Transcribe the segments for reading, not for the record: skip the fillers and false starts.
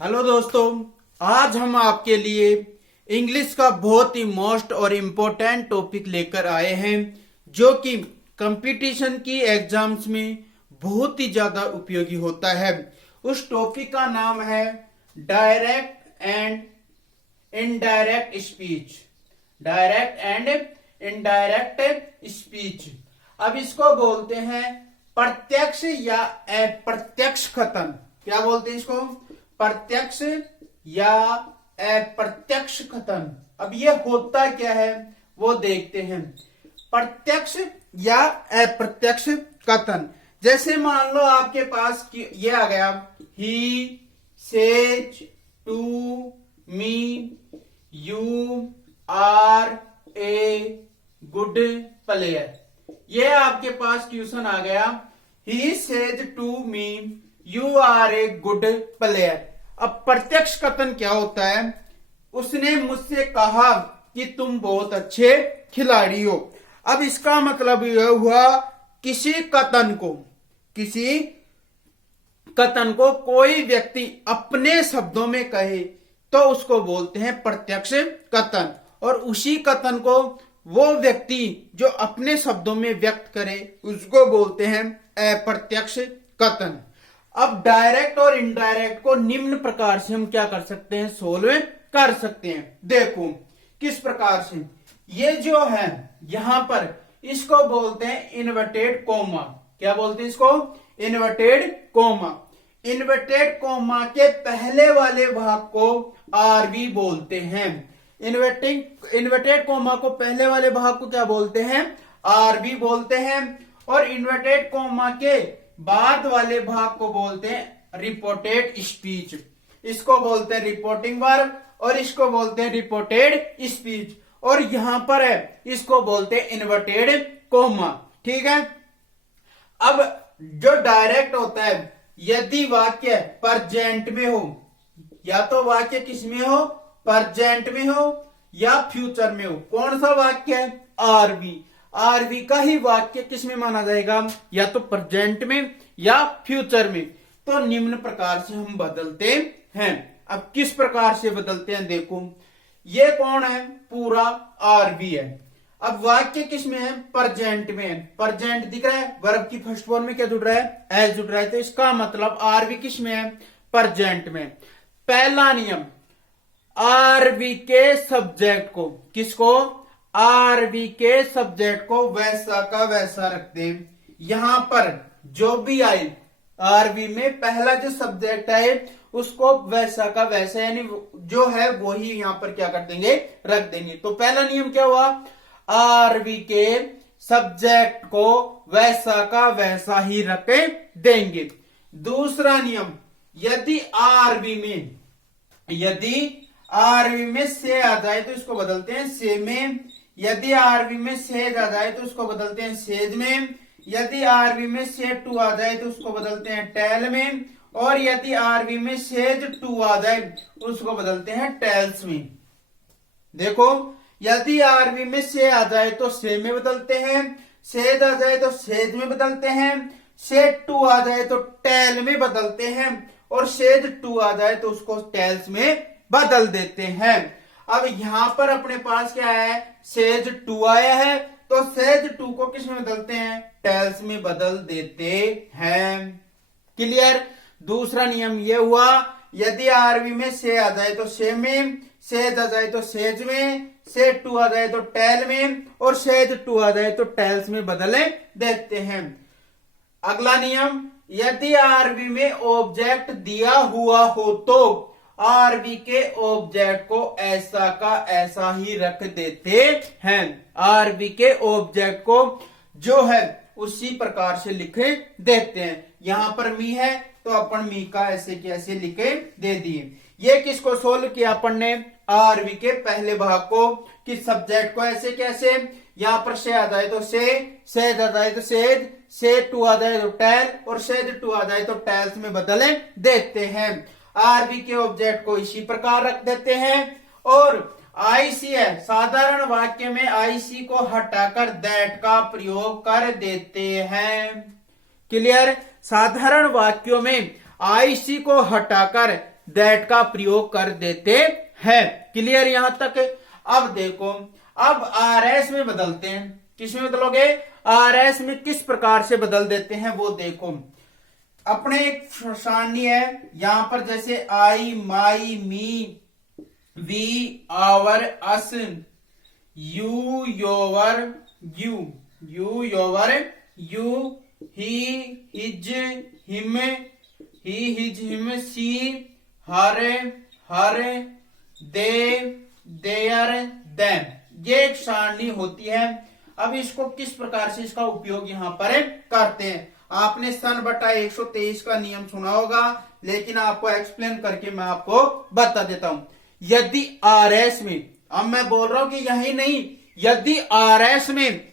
Hello दोस्तों, आज हम आपके लिए इंग्लिश का बहुत ही मोस्ट और इम्पोर्टेंट टॉपिक लेकर आए हैं जो कि कंपटीशन की एग्जाम्स में बहुत ही ज्यादा उपयोगी होता है। उस टॉपिक का नाम है direct and indirect speech. Direct and indirect speech. अब इसको बोलते हैं प्रत्यक्ष या अप्रत्यक्ष कथन। क्या बोलते हैं इसको? प्रत्यक्ष या अप्रत्यक्ष कथन। अब ये होता क्या है वो देखते हैं। प्रत्यक्ष या अप्रत्यक्ष कथन, जैसे मान लो आपके पास ये आ गया, he says to me you are a good player. ये आपके पास क्वेश्चन आ गया, he says to me you are a good player. अब प्रत्यक्ष कथन क्या होता है? उसने मुझसे कहा कि तुम बहुत अच्छे खिलाड़ी हो। अब इसका मतलब यह हुआ किसी कथन को कोई व्यक्ति अपने शब्दों में कहे तो उसको बोलते हैं प्रत्यक्ष कथन, और उसी कथन को वो व्यक्ति जो अपने शब्दों में व्यक्त करे उसको बोलते हैं अप्रत्यक्ष कथन। अब डायरेक्ट और इनडायरेक्ट को निम्न प्रकार से हम क्या कर सकते हैं? सोल्व कर सकते हैं। देखो किस प्रकार से। ये जो है यहां पर इसको बोलते हैं इन्वर्टेड कोमा। क्या बोलते हैं इसको? Inverted coma. इन्वर्टेड कोमा के पहले वाले भाग को आरवी बोलते हैं। इन्वर्टेड कोमा को पहले वाले भाग को क्या बोलते हैं? आरवी बोलते हैं। और इन्वर्टेड कोमा के बाद वाले भाग को बोलते हैं रिपोर्टेड स्पीच। इसको बोलते हैं रिपोर्टिंग वर्ब और इसको बोलते हैं रिपोर्टेड स्पीच। और यहां पर है इसको बोलते हैं इन्वर्टेड कोमा। ठीक है। अब जो डायरेक्ट होता है, यदि वाक्य प्रेजेंट में हो, या तो वाक्य किस में हो? प्रेजेंट में हो या फ्यूचर में हो। कौन सा वाक्य है? आरवी। आरवी का ही वाक्य किस में माना जाएगा? या तो प्रेजेंट में या फ्यूचर में। तो निम्न प्रकार से हम बदलते हैं। अब किस प्रकार से बदलते हैं देखो। ये कौन है? पूरा आरवी है। अब वाक्य किस में है? प्रेजेंट में है। प्रेजेंट दिख रहा है, वर्ब की फर्स्ट फॉर्म में क्या जुड़ रहा है? एज जुड़ रहा है। तो इसका मतलब आरवी किस में है? प्रेजेंट में। पहला नियम, आरवी के सब्जेक्ट को, किसको? आरवी के सब्जेक्ट को वैसा का वैसा रख दे। यहां पर जो भी आए आरवी में पहला जो सब्जेक्ट है उसको वैसा का वैसा, यानी जो है वो ही यहां पर क्या कर देंगे? रख देंगे। तो पहला नियम क्या हुआ? आरवी के सब्जेक्ट को वैसा का वैसा ही रख देंगे। दूसरा नियम, यदि आरवी में से आ जाए तो इसको बदलते हैं से में। यदि आरवी में सेज आ जाए तो उसको बदलते हैं सेज में। यदि आरवी में से टू आ जाए तो उसको बदलते हैं टेल में। और यदि आरवी में सेज टू आ जाए तो उसको बदलते हैं टेल्स में। देखो, यदि आरवी में से आ जाए तो से में बदलते हैं, सेज आ जाए तो सेज में बदलते हैं, से टू आ जाए तो टेल में बदलते हैं, और सेज टू आ जाए तो उसको टेल्स में बदल देते हैं। अब यहां पर अपने पास क्या है? सेज टू आया है, तो सेज टू को किस में बदलते हैं? टेल्स में बदल देते हैं। क्लियर? दूसरा नियम ये हुआ, यदि आरवी में से आ जाए तो से में, सेज आ जाए तो सेज में, से टू आ जाए तो टेल में, और सेज टू आ जाए तो टेल्स में बदले देते हैं। अगला नियम, यदि आरवी में ऑब्जेक्ट दिया हुआ हो तो आरवी के ऑब्जेक्ट को ऐसा का ऐसा ही रख देते हैं। आरवी के ऑब्जेक्ट को जो है उसी प्रकार से लिखे देते हैं। यहां पर मी है तो अपन मी का ऐसे कैसे लिखे दे दिए। ये किसको सोल्व किया अपन ने? आरवी के पहले भाग को, कि सब्जेक्ट को ऐसे कैसे, यहां पर से आ जाए तो सेज आ जाए तो सेज, से टू आ जाए तो टेल, और सेज टू आ जाए तो टेल्स में बदले देते हैं। आरवी के ऑब्जेक्ट को इसी प्रकार रख देते हैं। और आईसी है, साधारण वाक्य में आईसी को हटाकर दैट का प्रयोग कर देते हैं। क्लियर? साधारण वाक्यों में आईसी को हटाकर दैट का प्रयोग कर देते हैं। क्लियर यहां तक? अब देखो, अब आरएस में बदलते हैं। किसमें बदलोगे? आरएस में किस प्रकार से बदल देते हैं वो देखो। अपने एक सारणी है यहां पर, जैसे I, my, me, we, our, us, you, your, you, you, your, you, he, his, him, he, his, him, she, her, her, they, their, them. ये एक सारणी होती है। अब इसको किस प्रकार से इसका उपयोग यहां पर करते हैं? आपने सन बटा 123 का नियम सुना होगा, लेकिन आपको एक्सप्लेन करके मैं आपको बता देता हूं। यदि आरएस में, अब मैं बोल रहा हूं कि यही नहीं, यदि आरएस में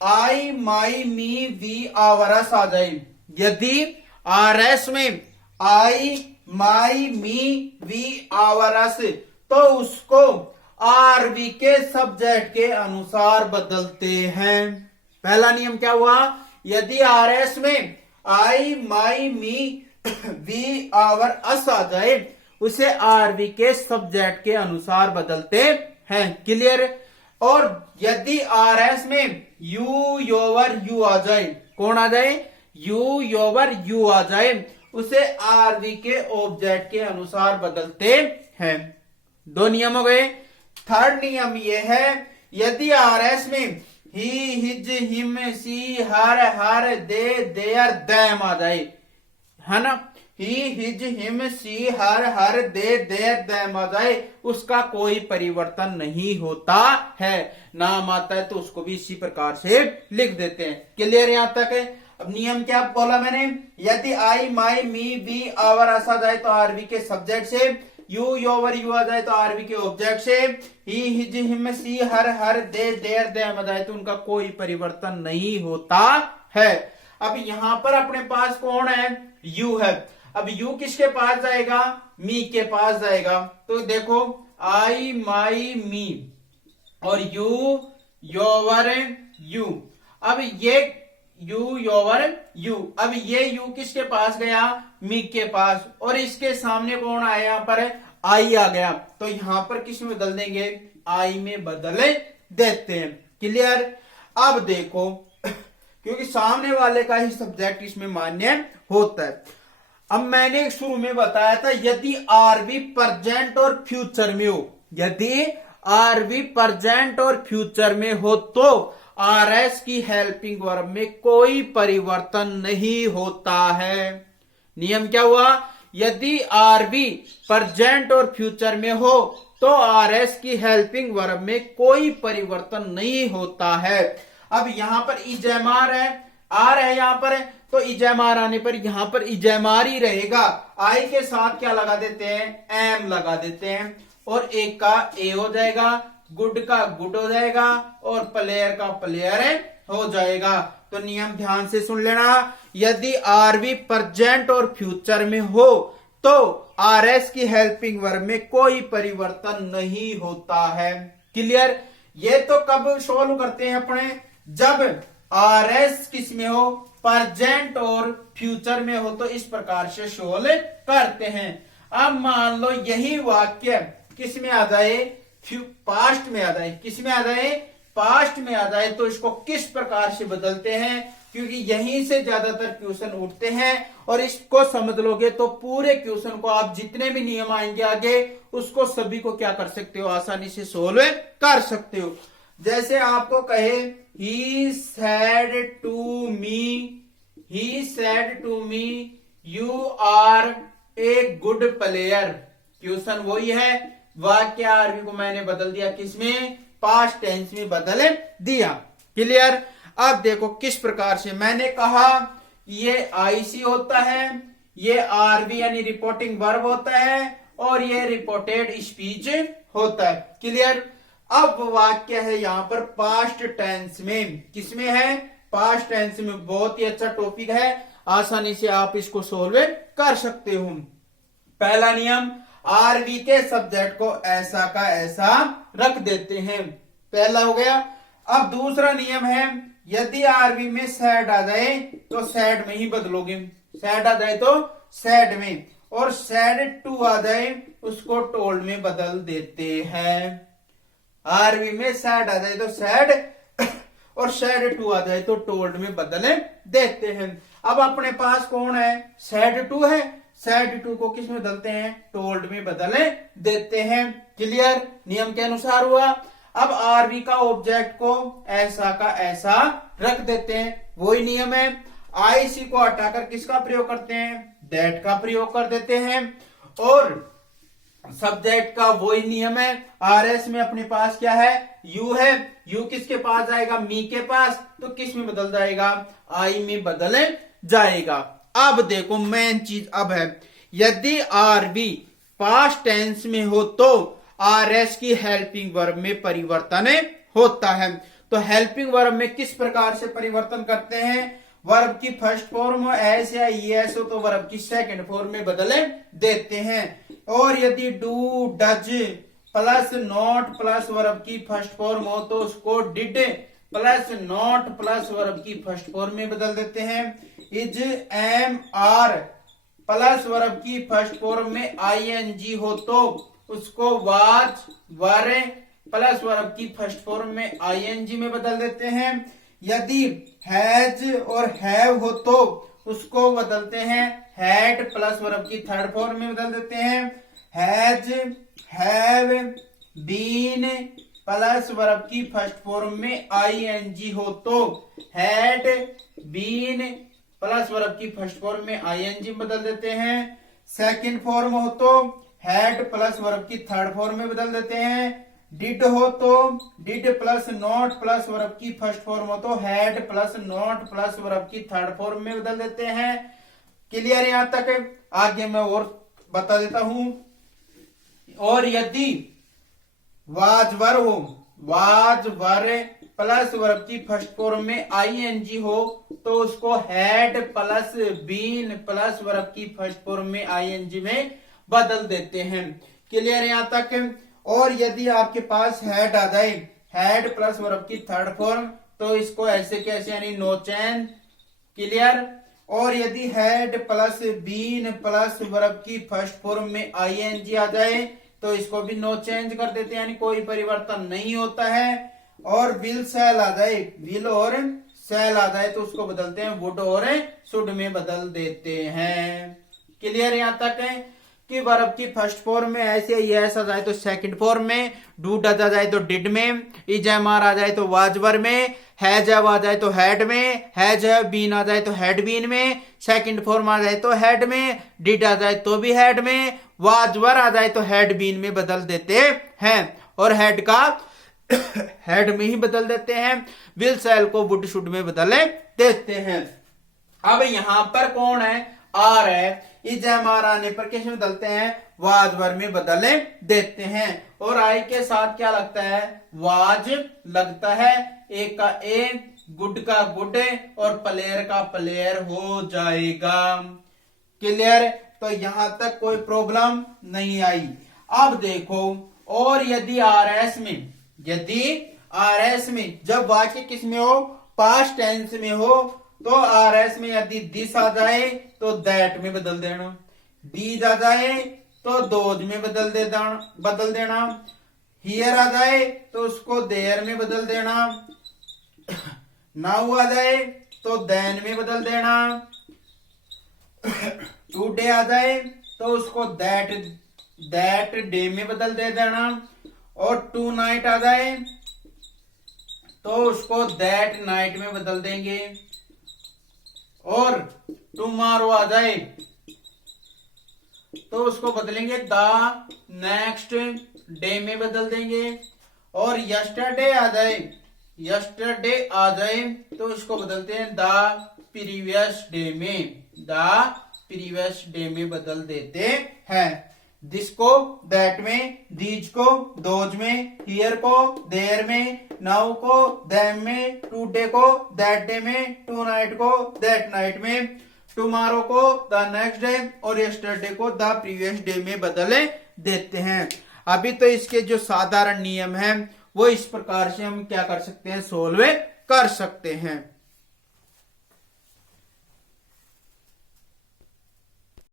आई, माई, मी, वी, आवरस आ जाए, यदि आरएस में आई, माई, मी, वी, आवरस, तो उसको आरवी के सब्जेक्ट के अनुसार बदलते हैं। पहला नियम क्या हुआ? यदि आरएस में आई, माई, मी, वी, आवर, अस आ जाए, उसे आरवी के सब्जेक्ट के अनुसार बदलते हैं। क्लियर? और यदि आरएस में यू, योवर, यू आ जाए, कौन आ जाए? यू, योवर, यू आ जाए, उसे आरवी के ऑब्जेक्ट के अनुसार बदलते हैं। दो नियम हो गए। थर्ड नियम ये है, यदि आरएस में he, his, him, she, her, they, their, them आ जाए, है ना, he, his, him, she, her, they, their, them आ जाए, उसका कोई परिवर्तन नहीं होता है। नाम आता है तो उसको भी इसी प्रकार से लिख देते हैं। क्लियर यहां तक है? अब नियम क्या बोला मैंने? यदि आई, माई, मी, वी, आवर, अस आ जाए तो आरवी के सब्जेक्ट से, यू, योवर, यू आ जाए तो आरवी के ऑब्जेक्ट से, he, his, him, she, her, they, their, them आ जाए तो उनका कोई परिवर्तन नहीं होता है। अब यहां पर अपने पास कौन है? यू है। अब यू किसके पास जाएगा? मी के पास जाएगा। तो देखो, आई, माई, मी और यू, योवर, यू। अब ये यू, योवर, यू, अब ये यू किसके पास गया? मी के पास। और इसके सामने कौन आया? यहां पर आई आ गया, तो यहां पर किस में बदल देंगे? आई में बदल देते हैं। क्लियर? अब देखो, क्योंकि सामने वाले का ही सब्जेक्ट इसमें मान्य होता है। अब मैंने शुरू में बताया था, यदि आरवी प्रेजेंट और फ्यूचर में हो, यदि आरवी प्रेजेंट और फ्यूचर में हो तो आरएस की हेल्पिंग वर्ब में कोई परिवर्तन नहीं होता है। नियम क्या हुआ? यदि आरवी प्रेजेंट और फ्यूचर में हो तो आरएस की हेल्पिंग वर्ब में कोई परिवर्तन नहीं होता है। अब यहां पर इजेमार है, आर है यहां पर, तो इजेमार आने पर यहां पर इजेमार ही रहेगा। आई के साथ क्या लगा देते हैं? एम लगा देते हैं, और एक का ए हो जाएगा, गुड का गुड हो जाएगा, और प्लेयर का प्लेयर हो जाएगा। तो नियम ध्यान से सुन लेना, यदि आरवी प्रेजेंट और फ्यूचर में हो तो आरएस की हेल्पिंग वर्ब में कोई परिवर्तन नहीं होता है। क्लियर? ये तो कब सोल्व करते हैं अपने? जब आरएस किस में हो? प्रेजेंट और फ्यूचर में हो, तो इस प्रकार से सोल्व करते हैं। अब मान लो यही वाक्य किस में आ जाए? पास्ट में आ जाए। किस में आ जाए? पास्ट में आ जाए, तो इसको किस प्रकार से बदलते हैं? क्योंकि यहीं से ज्यादातर क्वेश्चन उठते हैं, और इसको समझ लोगे तो पूरे क्वेश्चन को आप जितने भी नियम आएंगे आगे, उसको सभी को क्या कर सकते हो? आसानी से सोल्व कर सकते हो। जैसे आपको कहे, he said to me you are a good player. Question वही है, वाक्य आरवी को मैंने बदल दिया किसमें? पास्ट टेंस में बदल दिया। क्लियर? अब देखो किस प्रकार से मैंने कहा, ये आईसी होता है, ये आरवी यानी रिपोर्टिंग वर्ब होता है, और ये रिपोर्टेड स्पीच होता है। क्लियर? अब वाक्य है यहां पर पास्ट टेंस में। किसमें है? पास्ट टेंस में। बहुत ही अच्छा टॉपिक है, आसानी से आप इसको सोल्व कर सकते हो। पहला नियम, आरवी के सब्जेक्ट को ऐसा का ऐसा रख देते हैं। पहला हो गया। अब दूसरा नियम है, यदि आरवी में सैड आ जाए तो सैड में ही बदलोगे। सैड आ जाए तो सैड में, और सैड टू आ जाए उसको टोल्ड में बदल देते हैं। आरवी में सैड आ जाए तो सैड और सैड टू आ जाए तो टोल्ड में बदल देते हैं। अब अपने पास कौन है, सैड टू है, सैड टू को किस में बदलते हैं, टोल्ड में बदल देते हैं। क्लियर, नियम के अनुसार हुआ। अब आरवी का ऑब्जेक्ट को ऐसा का ऐसा रख देते हैं, वही नियम है। आईसी को हटाकर किसका प्रयोग करते हैं, दैट का प्रयोग कर देते हैं। और सब्जेक्ट का वही नियम है। आरएस में अपने पास क्या है, यू है, यू किसके पास जाएगा, मी के पास, तो किस में बदल जाएगा, आई में बदल जाएगा। अब देखो मेन चीज अब है, यदि आरबी पास्ट टेंस में हो तो आरएस की हेल्पिंग वर्ब में परिवर्तन होता है। तो हेल्पिंग वर्ब में किस प्रकार से परिवर्तन करते हैं, वर्ब की फर्स्ट फॉर्म एस या ईएस हो तो वर्ब की सेकंड फॉर्म में बदल देते हैं। और यदि do does plus not plus verb की फर्स्ट फॉर्म हो तो उसको did plus not plus verb की फर्स्ट फॉर्म में बदल देते हैं। Is am are plus verb की फर्स्ट फॉर्म में आईएनजी हो तो उसको वाज वर प्लस वर्ब की फर्स्ट फॉर्म में आईएनजी में बदल देते हैं। यदि हैज और हैव हो तो उसको बदलते हैं हैड प्लस वर्ब की थर्ड फॉर्म में बदल देते हैं। Has have been plus verb की फर्स्ट फॉर्म में आईएनजी हो तो हैड बीन प्लस वर्ब की फर्स्ट फॉर्म में आईएनजी बदल देते हैं। सेकंड फॉर्म हो तो हैड प्लस वर्ब की थर्ड फॉर्म में बदल देते हैं। डिड हो तो did plus not plus verb की फर्स्ट फॉर्म हो तो had plus not plus verb की थर्ड फॉर्म में बदल देते हैं। क्लियर यहां तक, आगे मैं और बता देता हूं। और यदि वाज वर हो, वाज वर प्लस वर्ब की फर्स्ट फॉर्म में आईएनजी हो तो उसको had plus been plus verb की फर्स्ट फॉर्म में आईएनजी में बदल देते हैं। क्लियर यहां तक। और यदि आपके पास हैड आ जाए, हैड प्लस वर्ब की थर्ड फॉर्म, तो इसको ऐसे कैसे, यानी नो चेंज। क्लियर। और यदि had plus been plus verb की फर्स्ट फॉर्म में आईएनजी आ जाए तो इसको भी नो चेंज कर देते हैं, यानी कोई परिवर्तन नहीं होता है। और विल सेल आ जाए, विल और सेल आ जाए तो उसको बदलते हैं वुड और शुड में बदल देते हैं। क्लियर यहां तक है कि वर्ब की फर्स्ट फॉर्म में ऐसे यस आ जाए तो सेकंड फॉर्म में, डू डज आ जाए तो डिड में, इज एम आर आ जाए तो वाज वर में, हैज हैव आ जाए तो हैड में, हैज हैव बीन आ जाए तो हैड बीन में, सेकंड फॉर्म आ जाए तो हैड में, डिड आ जाए तो भी हैड में, वाज वर आ जाए तो हैड बीन में बदल देते हैं। और हैड का हेड में ही बदल देते हैं। विल सेल को वुड शुड में बदल देते हैं। अब यहां पर कौन है, आर है। इज एम आर आने पर किस में बदलते हैं, वाज वर में बदल देते हैं। और आई के साथ क्या लगता है, वाज लगता है। ए का ए, गुड का गुड और प्लेयर का प्लेयर हो जाएगा। क्लियर। तो यहां तक कोई प्रॉब्लम नहीं आई। अब देखो, और यदि आरएस में, यदि आरएस में जब वाक्य किस में हो, पास्ट टेंस में हो, तो आरएस में यदि दिस आ जाए तो दैट में बदल देना, डीज आ जाए तो दोज में बदल देना, हियर आ जाए तो उसको देयर में बदल देना, नाउ आ जाए तो देन में बदल देना, टुडे आ जाए तो उसको दैट डे में बदल दे देना, और टू नाइट आ जाए तो उसको दैट नाइट में बदल देंगे, और टुमारो आ जाए तो उसको बदलेंगे द नेक्स्ट डे में बदल देंगे, और यस्टरडे आ जाए तो उसको बदलते हैं द प्रीवियस डे में बदल देते हैं। दिस को दैट में, दीज को दोज में, हियर को देयर में, नाउ को देम में, टुडे को दैट डे में, टू नाइट को दैट नाइट में, टुमारो को द नेक्स्ट डे और यस्टरडे को द प्रीवियस डे में बदल देते हैं। अभी तो इसके जो साधारण नियम हैं वो इस प्रकार से हम क्या कर सकते हैं, सोल्व कर सकते हैं।